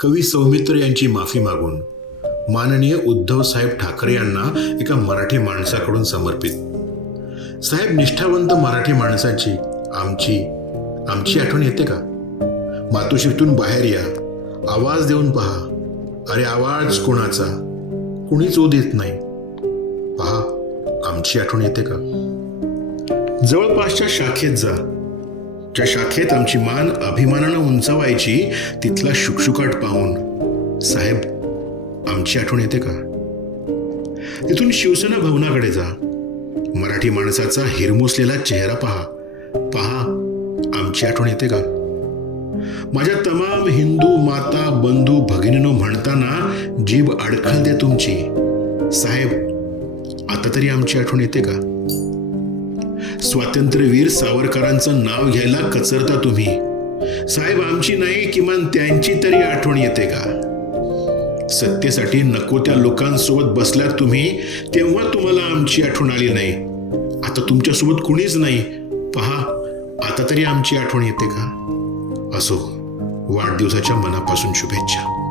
कवी सौमित्र यांची माफी मागून माननीय उद्धव साहेब ठाकरे यांना एका मराठी माणसाकडून समर्पित. साहेब निष्ठावंत मराठी माणसाची आमची आमची आठवण येते का? मातोश्रीतून बाहेर या आवाज देऊन पहा. अरे आवाज कोणाचा? कुणीच ओ देत नाही. पहा आमची आठवण येते का? जवळपासच्या शाखेत जा. ज्या शाखेत आमची मान अभिमानानं उंचावायची तिथला शुकशुकाट पाहून. साहेब आमची आठवण येते का? तिथून शिवसेना भवनाकडे जा. मराठी माणसाचा हिरमुसलेला चेहरा पहा. पहा आमची आठवण येते का? माझ्या तमाम हिंदू माता बंधू भगिनीनो म्हणताना जीभ अडखळते तुमची. साहेब आता तरी आमची आठवण येते का? स्वातंत्र्यवीर सावरकरांचं नाव घ्यायला कचरता तुम्ही. साहेब आमची नाही किमान त्यांची तरी आठवण येते का? सत्तेसाठी नको त्या लोकांसोबत बसल्यात तुम्ही तेव्हा तुम्हाला आमची आठवण आली नाही. आता तुमच्यासोबत कुणीच नाही. पहा आता तरी आमची आठवण येते का? असो वाढदिवसाच्या मनापासून शुभेच्छा.